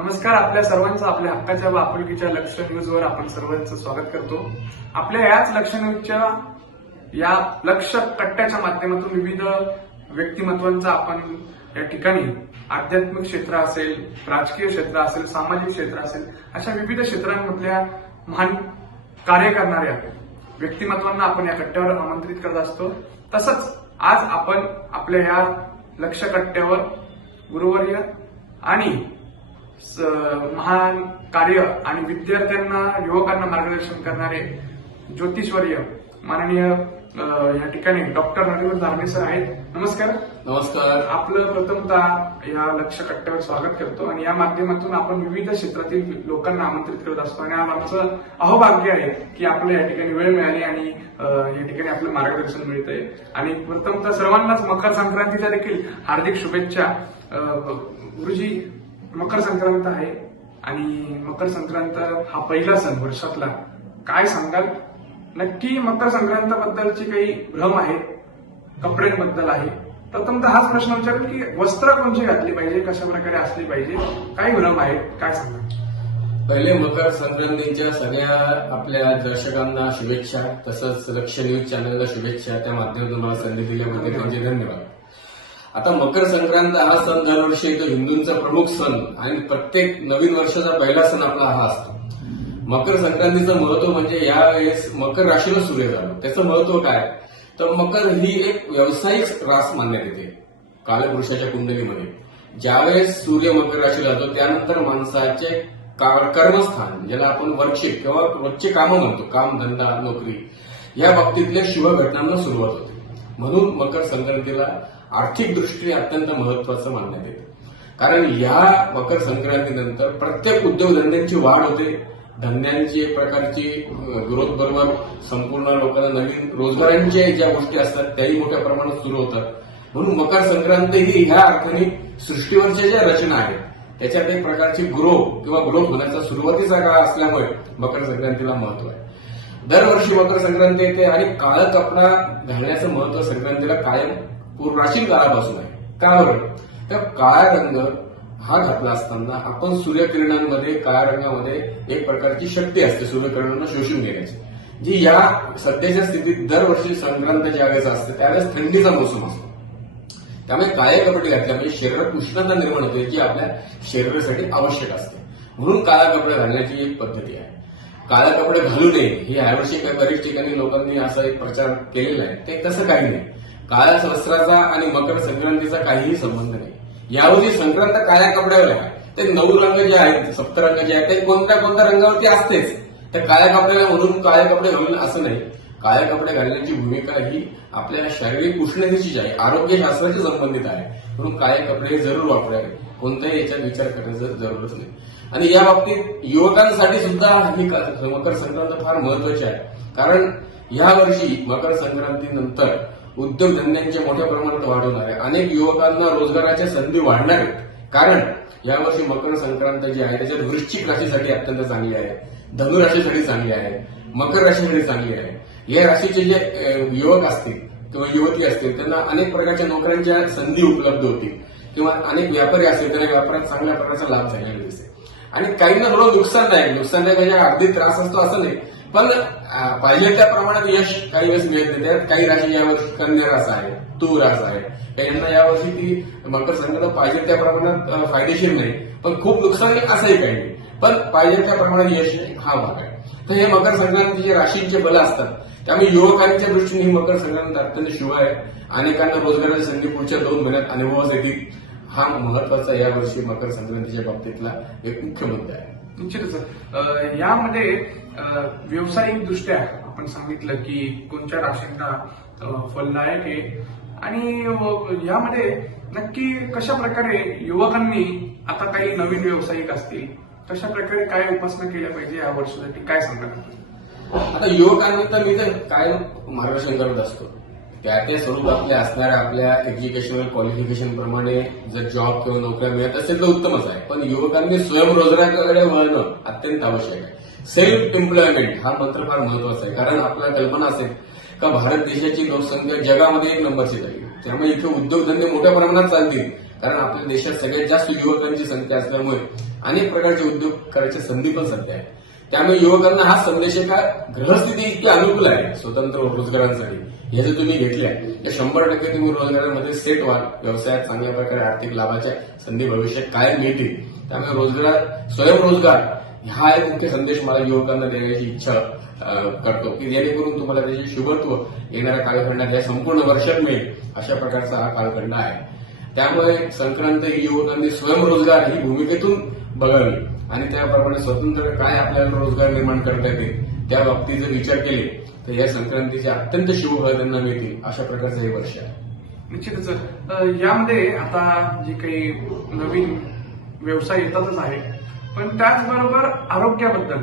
नमस्कार आपल्या सर्वांचं आपल्या हक्काच्या व आपुलकीच्या लक्ष न्यूजवर आपण सर्वांचं स्वागत करतो. आपल्या याच लक्ष न्यूजच्या या लक्ष कट्ट्याच्या माध्यमातून विविध व्यक्तिमत्वांचा आपण या ठिकाणी आध्यात्मिक क्षेत्र असेल राजकीय क्षेत्र असेल सामाजिक क्षेत्र असेल अशा विविध क्षेत्रांमधल्या महान कार्य करणाऱ्या व्यक्तिमत्वांना आपण या कट्ट्यावर आमंत्रित करत असतो. तसंच आज आपण आपल्या या लक्ष कट्ट्यावर गुरुवर्य आणि महान कार्य आणि विद्यार्थ्यांना युवकांना मार्गदर्शन करणारे ज्योतिषवर्य माननीय या ठिकाणी डॉक्टर रवींद्र धारणे सर आहेत. नमस्कार. नमस्कार. आपलं प्रथमतः या लक्ष कट्ट्यावर स्वागत करतो आणि या माध्यमातून आपण विविध क्षेत्रातील लोकांना आमंत्रित करत असतो. आणि आज आमचं अहोभाग्य आहे की आपल्याला या ठिकाणी वेळ मिळाली आणि या ठिकाणी आपलं मार्गदर्शन मिळतंय. आणि प्रथमतः सर्वांनाच मकर संक्रांतीच्या देखील हार्दिक शुभेच्छा. गुरुजी मकर संक्रांत आहे आणि मकर संक्रांत हा पहिला सण वर्षातला. काय सांगाल? नक्की मकर संक्रांत बद्दलची काही भ्रम आहेत कपड्यांबद्दल आहे प्रथमतः हाच प्रश्न विचारेल की वस्त्र कोणते घातली पाहिजे कशा प्रकारे असली पाहिजे काय भ्रम आहे काय सांगाल? पहिले मकर संक्रांतीच्या सगळ्या आपल्या दर्शकांना शुभेच्छा तसंच लक्ष न्यूज चॅनलला शुभेच्छा त्या माध्यमातून मला संधी दिल्याबद्दल त्यांचे धन्यवाद. आता मकर संक्रांत हा सण दरवर्षी तो हिंदूंचा प्रमुख सण आणि प्रत्येक नवीन वर्षाचा पहिला सण आपला हा असतो. मकर संक्रांतीचं महत्त्व म्हणजे यावेळेस मकर राशीला सूर्य झालं त्याचं महत्त्व काय? तर मकर ही एक व्यावसायिक रास मानण्यात येते. कालपुरुषाच्या कुंडलीमध्ये. ज्यावेळेस सूर्य मकर राशीला जातो त्यानंतर माणसाचे कर्मस्थान ज्याला आपण वर्कशिप किंवा रोजचे कामं म्हणतो काम धंदा नोकरी या बाबतीतल्या शुभ घटनांना सुरुवात होते. म्हणून मकर संक्रांतीला आर्थिक दृष्टीने अत्यंत महत्वाचं मानण्यात येते. कारण या मकर संक्रांतीनंतर प्रत्येक उद्योगधंद्यांची वाढ होते. धंद्यांची एक प्रकारची ग्रोथ बरोबर संपूर्ण लोकांना नवीन रोजगारांच्या ज्या गोष्टी असतात त्याही मोठ्या प्रमाणात सुरू होतात. म्हणून मकर संक्रांत ही ह्या अर्थाने सृष्टीवरच्या ज्या रचना आहेत त्याच्यात एक प्रकारची ग्रो किंवा ग्रोथ होण्याचा सुरुवातीचा काळ असल्यामुळे मकर संक्रांतीला महत्त्व आहे. दरवर्षी मकर संक्रांती येते आणि काळा कपडा घालण्याचं महत्त्व संक्रांतीला कायम प्राचीन काळापासून आहे. का बरं? तर काळा रंग हा घातला असताना आपण सूर्यकिरणांमध्ये काळ्या रंगामध्ये एक प्रकारची शक्ती असते सूर्यकिरणांना शोषून घेण्याची. जी या सध्याच्या स्थितीत दरवर्षी संक्रांत ज्यावेळेस असते त्यावेळेस थंडीचा मोसम असतो. त्यामुळे काळे कपडे घातल्यामुळे शरीरात उष्णता निर्माण होते जी आपल्या शरीरासाठी आवश्यक असते. म्हणून काळा कपडे घालण्याची एक पद्धती आहे. काळे कपडे घालू नये हे यावर्षी काही बरेच ठिकाणी लोकांनी असा एक प्रचार केलेला आहे. ते तसं काही नाही. काळ्या वस्त्राचा आणि मकर संक्रांतीचा काहीही संबंध नाही. यावर्षी संक्रांत काळ्या कपड्यावर आहे. ते नऊ रंग जे आहेत सप्तरंग जे आहेत ते कोणत्या कोणत्या रंगावरती असतेच. त्या काळ्या कपड्याला म्हणून काळे कपडे घालून असं नाही. काळे कपडे घालण्याची भूमिका ही आपल्या शारीरिक उष्णतेची आहे. आरोग्यशास्त्राशी संबंधित आहे. म्हणून काळे कपडे जरूर वापरावे. कोणताही याच्यात विचार करण्याचं जरूरच नाही. आणि या बाबतीत युवकांसाठी सुद्धा ही मकर संक्रांत फार महत्वाची आहे. कारण या वर्षी मकर संक्रांतीनंतर उद्योगधंद्यांच्या मोठ्या प्रमाणात वाढ होणार आहे. अनेक युवकांना रोजगाराच्या संधी वाढणार आहेत. कारण यावर्षी मकर संक्रांत जी आहे त्याच्यात वृश्चिक राशीसाठी अत्यंत चांगली आहे. धनु राशीसाठी चांगली आहे. मकर राशीसाठी चांगली आहे. या राशीचे जे युवक असतील किंवा युवती असतील त्यांना अनेक प्रकारच्या नोकऱ्यांच्या संधी उपलब्ध होतील. किंवा अनेक व्यापारी असतील त्यांना व्यापारात चांगल्या प्रकारचा लाभ झालेला दिसेल. आणि काहींना थोडं नुकसानदायक नुकसानदायक म्हणजे अगदी त्रास असतो असं नाही. पण पाहिजे त्या प्रमाणात यश काही वेळेस मिळत नाही. त्यात काही राशी यावर्षी कन्या रास आहे तू रास आहे. त्यांना यावर्षी ती मकर संक्रांत पाहिजे त्या प्रमाणात फायदेशीर नाही. पण खूप नुकसान असंही काही नाही. पण पाहिजे त्या प्रमाणात यश हा भाग आहे. तर हे मकर संक्रांतीचे राशींचे बल असतात त्यामुळे युवकांच्या दृष्टीने ही मकर संक्रांत अत्यंत शुभ आहे. अनेकांना रोजगाराची संधी पुढच्या दोन महिन्यात अनुभवास येतील हा महत्त्वाचा यावर्षी मकर संक्रांतीच्या बाबतीतला एक मुख्य मुद्दा आहे. निश्चितच यामध्ये व्यावसायिक दृष्ट्या आपण सांगितलं की कोणत्या राशींना फलदायक आहे. आणि यामध्ये नक्की कशा प्रकारे युवकांनी आता काही नवीन व्यावसायिक असतील कशा प्रकारे काय उपासना केल्या पाहिजे या वर्षासाठी? काय सांगणार आता युवकांनी तर मी तर काय मार्गदर्शन करत असतो. त्या त्या स्वरूपातल्या असणाऱ्या आपल्या एज्युकेशनल क्वालिफिकेशन प्रमाणे जर जॉब किंवा नोकऱ्या मिळत असेल तर उत्तमच आहे. पण युवकांनी स्वयंरोजगाराकडे वळणं अत्यंत आवश्यक आहे. सेल्फ एम्प्लॉयमेंट हा मंत्र फार महत्त्वाचा आहे. कारण आपल्याला कल्पना असेल का भारत देशाची लोकसंख्या जगामध्ये एक नंबरची झाली त्यामुळे इथे उद्योगधंदे मोठ्या प्रमाणात चालतील. कारण आपल्या देशात सगळ्यात जास्त युवकांची संख्या असल्यामुळे अनेक प्रकारचे उद्योग करायच्या संधी पण सध्या आहे त्यामुळे युवकांना हा संदेश एका ग्रहस्थिती इतकी अनुकूल आहे. स्वतंत्र रोजगारांसाठी. हे जे तुम्ही घेतल्या तर शंभर टक्के तुम्ही रोजगारामध्ये सेट व्हाल. व्यवसायात चांगल्या प्रकारे आर्थिक लाभाच्या संधी भविष्यात काय मिळतील. त्यामुळे रोजगार स्वयंरोजगार हा एक मुख्य संदेश मला युवकांना देण्याची इच्छा करतो की जेणेकरून तुम्हाला त्याचे शुभत्व येणाऱ्या कालखंडात या संपूर्ण वर्षात मिळेल अशा प्रकारचा हा कालखंड आहे. त्यामुळे संक्रांत ही युवकांनी स्वयंरोजगार ही भूमिकेतून बघावी आणि त्याप्रमाणे स्वतंत्र काय आपल्याला रोजगार निर्माण करता येते त्या बाबतीत जर विचार केले तर या संक्रांतीचे अत्यंत शुभफळ त्यांना मिळतील अशा प्रकारचं हे वर्ष आहे. निश्चितच. यामध्ये आता जे काही नवीन व्यवसाय येतातच आहे पण त्याचबरोबर आरोग्याबद्दल.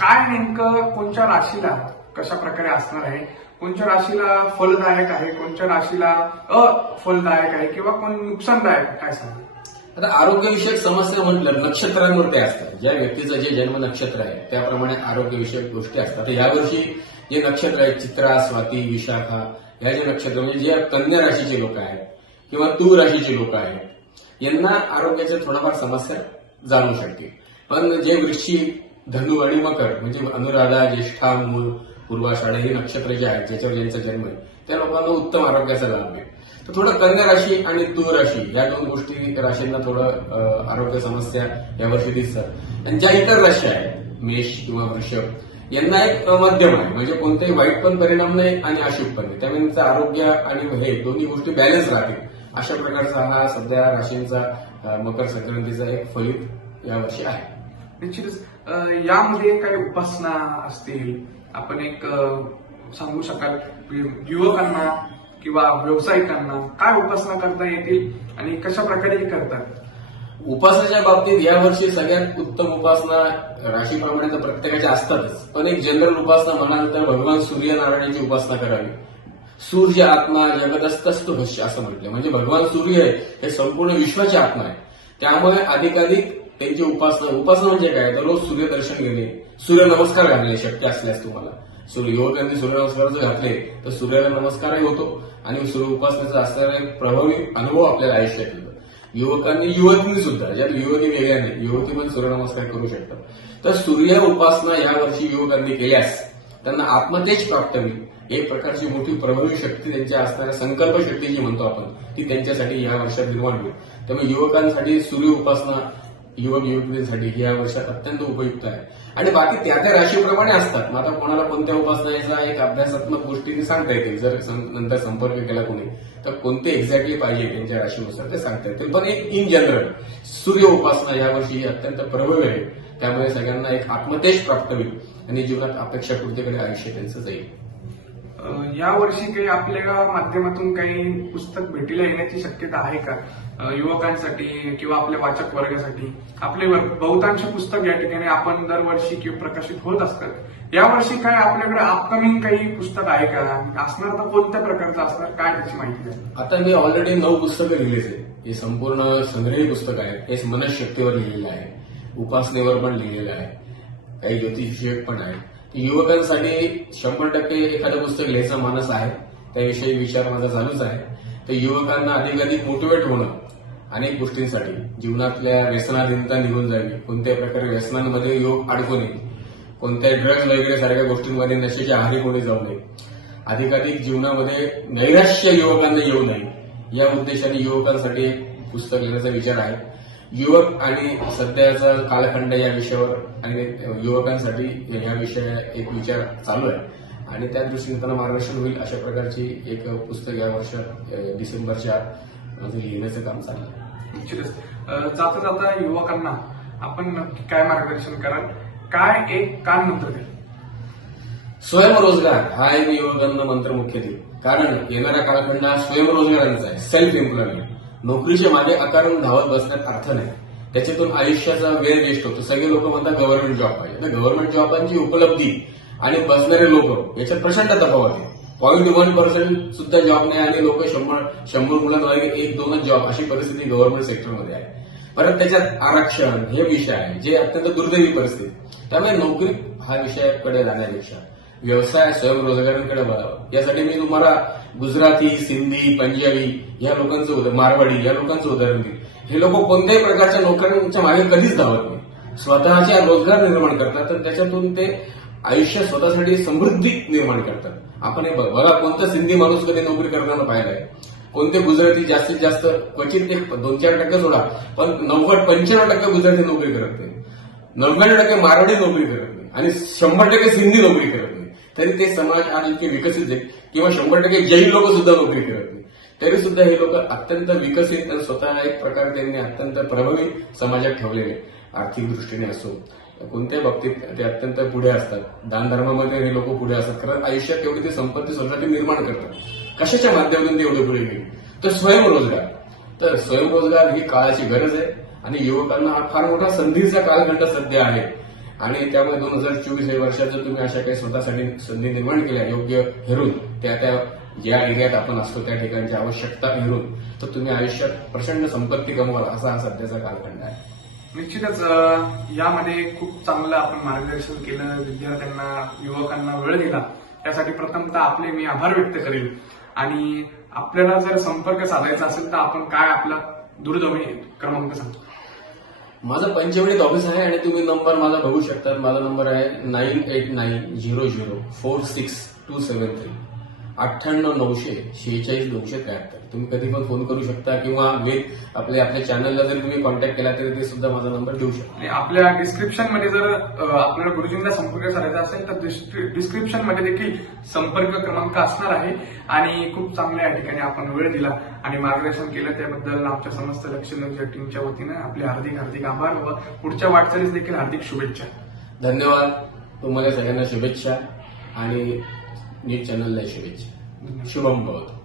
काय नेमकं कोणत्या राशीला कशा प्रकारे असणार आहे? कोणत्या राशीला फलदायक आहे? कोणत्या राशीला अफलदायक आहे? किंवा कोण नुकसानदायक? काय सांगणार आता आरोग्यविषयक समस्या म्हटलं नक्षत्रांवर ते असतात. ज्या व्यक्तीचं जे जन्म नक्षत्र आहे त्याप्रमाणे आरोग्यविषयक गोष्टी असतात. यावर्षी जे नक्षत्र आहेत चित्रा स्वाती विशाखा या जे नक्षत्र म्हणजे जे कन्या राशीचे लोक आहेत किंवा तू राशीचे लोक आहेत यांना आरोग्याच्या थोड्याफार समस्या जाणू शकतील. पण जे वृश्चिक धनु आणि मकर म्हणजे अनुराधा ज्येष्ठा मूळ पूर्वाषाढा हे नक्षत्र जे आहेत ज्याच्यावर ज्यांचा जन्म आहे त्या लोकांना उत्तम आरोग्याचा लाभ मिळेल तर थोडं कन्या राशी आणि तूर राशी या दोन गोष्टी राशींना थोडं आरोग्य समस्या यावर्षी दिसतात. आणि ज्या इतर राशी आहेत मेष किंवा वृषभ यांना एक मध्यम आहे. म्हणजे कोणतेही वाईट पण परिणाम नाही आणि अशुभ पण नाही. त्यामुळे त्यांचं आरोग्य आणि हे दोन्ही गोष्टी बॅलन्स राहतील. अशा प्रकारचा हा सध्या राशींचा मकर संक्रांतीचा एक फलित यावर्षी आहे. निश्चितच. यामध्ये काही उपासना असतील आपण एक सांगू शकाल युवकांना किंवा व्यावसायिकांना काय उपासना करता येतील आणि कशा प्रकारे हे करतात? उपासनेच्या बाबतीत यावर्षी सगळ्यात उत्तम उपासना राशीप्रमाणे तर प्रत्येकाच्या असतातच. पण एक जनरल उपासना म्हणाल तर भगवान सूर्यनारायणाची उपासना करावी. सूर्य आत्मा जगदस्तस्त भष्य असं म्हटलं. म्हणजे भगवान सूर्य आहे हे संपूर्ण विश्वाची आत्मा आहे. त्यामुळे अधिकाधिक त्यांची उपासना उपासना म्हणजे काय? तर रोज सूर्यदर्शन घेणे सूर्य नमस्कार घालणे शक्य असल्यास तुम्हाला. सूर्य युवकांनी सूर्यनमस्कार जर घातले तर सूर्याला नमस्कारही होतो आणि सूर्य उपासनेचा असणारा एक प्रभावी अनुभव आपल्याला आयुष्यात येतो. युवकांनी युवतींनी सुद्धा ज्यात युवती वेगळ्या नाही युवती पण सूर्यनमस्कार करू शकतात. तर सूर्य उपासना यावर्षी युवकांनी केल्यास त्यांना आत्मतेज प्राप्त होईल. एक प्रकारची मोठी प्रभावी शक्ती त्यांच्या असणाऱ्या संकल्प शक्ती जी म्हणतो आपण ती त्यांच्यासाठी या वर्षात निर्माण होईल. त्यामुळे युवकांसाठी सूर्य उपासना युवक युवतींसाठी ही या वर्षात अत्यंत उपयुक्त आहे. आणि बाकी त्या त्या राशीप्रमाणे असतात. मग आता कोणाला कोणत्या उपासनेचा एक अभ्यासात्मक गोष्टीने सांगता येतील? जर सं- नंतर संपर्क केला कोणी तर कोणते एक्झॅक्टली पाहिजे त्यांच्या राशीनुसार ते सांगता येतील. पण एक इन जनरल सूर्य उपासना यावर्षी ही अत्यंत प्रभावी आहे. त्यामुळे सगळ्यांना एक आत्मतेज प्राप्त होईल आणि जीवनात अपेक्षा अपेक्षापूर्तीकडे आयुष्य त्यांचं जाईल. यावर्षी काही आपल्या माध्यमातून काही पुस्तक भेटीला येण्याची शक्यता आहे का? युवकांसाठी किंवा आपल्या वाचक वर्गासाठी? आपले बहुतांश पुस्तक या ठिकाणी आपण दरवर्षी किंवा प्रकाशित होत असतात. यावर्षी काय आपल्याकडे अपकमिंग काही पुस्तक आहे का? असणार तर कोणत्या प्रकारचं असणार? काय त्याची माहिती आता मी ऑलरेडी नऊ पुस्तकं लिहिले आहे हे संपूर्ण संग्रही पुस्तक आहे हे मनशक्तीवर लिहिलेलं आहे. उपासनेवर पण लिहिलेलं आहे. काही ज्योतिषविषयक पण आहे. युवकांसाठी शंभर टक्के एखादं पुस्तक लिहायचा मानस आहे. त्याविषयी विचार माझा चालूच आहे. तर युवकांना अधिकाधिक मोटिवेट होणं अनेक गोष्टींसाठी. जीवनातल्या व्यसनाधीनता निघून जावी. कोणत्याही प्रकारे व्यसनांमध्ये योग अडकू नये. कोणत्याही ड्रग्ज वगैरे सारख्या गोष्टींमध्ये नशेच्या आहारी कोणी जाऊ नये. अधिकाधिक जीवनामध्ये नैराश्य युवकांना येऊ नये. या उद्देशाने युवकांसाठी एक पुस्तक लिहिण्याचा विचार आहे. युवक आणि सध्याचा कालखंड या विषयावर आणि युवकांसाठी या विषया एक विचार चालू आहे. आणि त्या दृष्टीने त्यांना मार्गदर्शन होईल अशा प्रकारची एक पुस्तक या वर्षात डिसेंबरच्या लिहिण्याचं काम चाललं आहे. निश्चितच. जाता जाता युवकांना आपण नक्की काय मार्गदर्शन कराल? काय एक कान मंत्र द्याल स्वयंरोजगार हा एक युवकांना मंत्र मुख्य देईल. कारण येणारा कालखंड हा स्वयंरोजगारांचा आहे. सेल्फ एम्प्लॉयमेंट नोकरीचे मागे अकारण धावत बसण्यात अर्थ नाही. त्याच्यातून आयुष्याचा वेळ वेस्ट होतो. सगळे लोक म्हणतात गव्हर्नमेंट जॉब पाहिजे. तर गव्हर्नमेंट जॉबांची उपलब्धी आणि बसणारे लोक याच्यात प्रचंड तफावत आहे. पॉईंट वन पर्सेंट सुद्धा जॉब नाही आणि लोक शंभर शंभर मुलांद्वारे एक दोनच जॉब अशी परिस्थिती गव्हर्नमेंट सेक्टरमध्ये आहे. परत त्याच्यात आरक्षण हे विषय आहे जे अत्यंत दुर्दैवी परिस्थिती. त्यामुळे नोकरी हा विषयाकडे जाण्यापेक्षा व्यवसाय स्वयंरोजगारांकडे वळावा. यासाठी मी तुम्हाला गुजराती सिंधी पंजाबी या लोकांचं उदाहरण मारवाडी या लोकांचं उदाहरण देईल हे लोक कोणत्याही प्रकारच्या नोकऱ्यांच्या मागे कधीच धावत नाही स्वतःच्या रोजगार निर्माण करतात तर त्याच्यातून ते आयुष्य स्वतःसाठी समृद्धी निर्माण करतात. आपण हे बघ- बघा कोणता सिंधी माणूस कधी नोकरी करताना पाहिलाय? कोणते गुजराती जास्तीत जास्त क्वचित ते दोन चार टक्के सोडा पण नव्वद पंच्याण्णव टक्के गुजराती नोकरी करत नाही नव्याण्णव टक्के मारवाडी नोकरी करत नाही आणि शंभर टक्के सिंधी नोकरी करत नाही तरी ते समाज आज इतके विकसित आहेत किंवा शंभर टक्के जैन लोक सुद्धा नोकरी करत नाही तरी सुद्धा हे लोक अत्यंत विकसित आणि स्वतः एक प्रकारे त्यांनी अत्यंत प्रभावी समाजात ठेवलेले आर्थिक दृष्टीने असो कोणत्याही बाबतीत ते अत्यंत पुढे असतात. दानधर्मामध्ये हे लोक पुढे असतात. कारण आयुष्यात तेवढी ते संपत्ती स्वतःसाठी निर्माण करतात. कशाच्या माध्यमातून ते एवढे पुढे गेले? तर स्वयंरोजगार तर स्वयंरोजगार ही काळाची गरज आहे. आणि युवकांना हा फार मोठा संधीचा कालखंड सध्या आहे. आणि त्यामुळे दोन हजार चोवीस या वर्षाचं तुम्ही अशा काही स्वतःसाठी संधी निर्माण केल्या योग्य धरून त्या त्या ज्या एरियात आपण असतो त्या ठिकाणची आवश्यकता घेऊन तर तुम्ही आयुष्यात प्रचंड संपत्ती कमवाल असा हा सध्याचा कालखंड आहे. निश्चितच यामध्ये खूप चांगलं आपण मार्गदर्शन केलं विद्यार्थ्यांना युवकांना वेळ दिला. त्यासाठी प्रथमतः आपले मी आभार व्यक्त करेल. आणि आपल्याला जर संपर्क साधायचा असेल तर आपण काय आपला दूरध्वनी क्रमांक सांगतो? माझं पंचवडीत ऑफिस आहे आणि तुम्ही नंबर माझा बघू शकता माझा नंबर आहे nine eight nine zero zero four six two seven three अठ्ठ्याण्णव नऊशे शेहेचाळीस दोनशे त्र्याहत्तर. तुम्ही कधी पण फोन करू शकता किंवा विथ आपले आपल्या चॅनलला जर तुम्ही कॉन्टॅक्ट केला तरी ते सुद्धा माझा नंबर देऊ शकता. आणि आपल्या डिस्क्रिप्शनमध्ये जर आपल्याला गुरुजींना संपर्क साधायचा असेल तर डिस्क्रिप्शनमध्ये देखील संपर्क क्रमांक असणार आहे. आणि खूप चांगल्या या ठिकाणी आपण वेळ दिला आणि मार्गदर्शन केलं त्याबद्दल आमच्या समस्त लक्ष टीमच्या वतीनं आपले हार्दिक हार्दिक आभार व पुढच्या वाटचालीस देखील हार्दिक शुभेच्छा. धन्यवाद. तुम्हाला सगळ्यांना शुभेच्छा. आणि न्यूज चॅनलला शुभेच्छा शुभम भवत